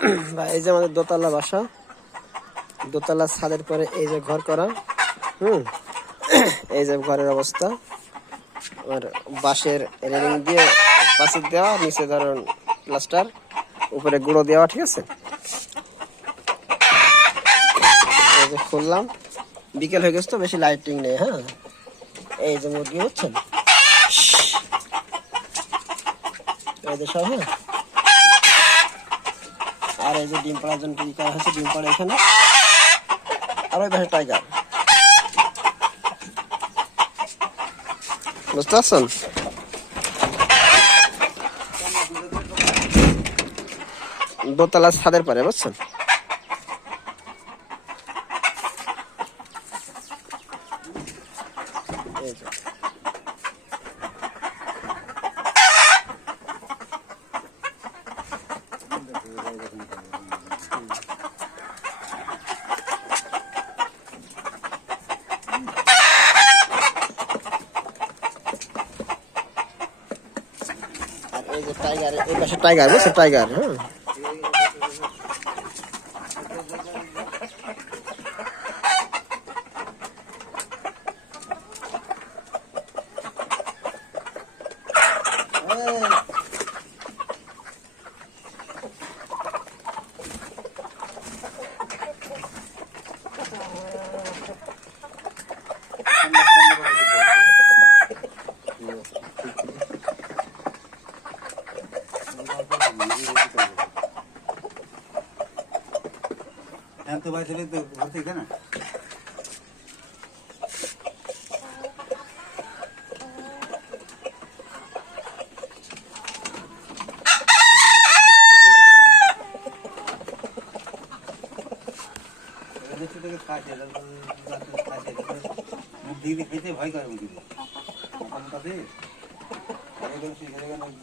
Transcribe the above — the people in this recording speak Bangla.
ভাই এই যে আমাদের দোতলা বাসা, দোতলা ছাদের পরে এই যে ঘর করা। এই যে ঘরের অবস্থা, আর বাঁশের রেলিং দিয়ে পাঁচিল দেওয়া, নিচে ধরুন প্লাস্টার, উপরে গুঁড়ো দেওয়া। ঠিক আছে, এই যে খুললাম, বিকেল হয়ে গেছে তো বেশি লাইটিং নেই। হ্যাঁ, এই যে মুরগি হচ্ছেন, এই যে সব। হ্যাঁ, আর এই যে ডিম পাড়ার জন্য কি করা হয়েছে, ডিম পাড়া এখানে, আর ওই পাশে টাইগার। বুঝতে পারছেন? দোতলা ছাদের পরে, বুঝছেন? এই যে এই যে টাইগার, এই পাশে টাইগার, বুঝছেন? টাইগার। হ্যাঁ, तो भाई चले तो भर्ती थे ना दीदी कैसे भाई कर मुझे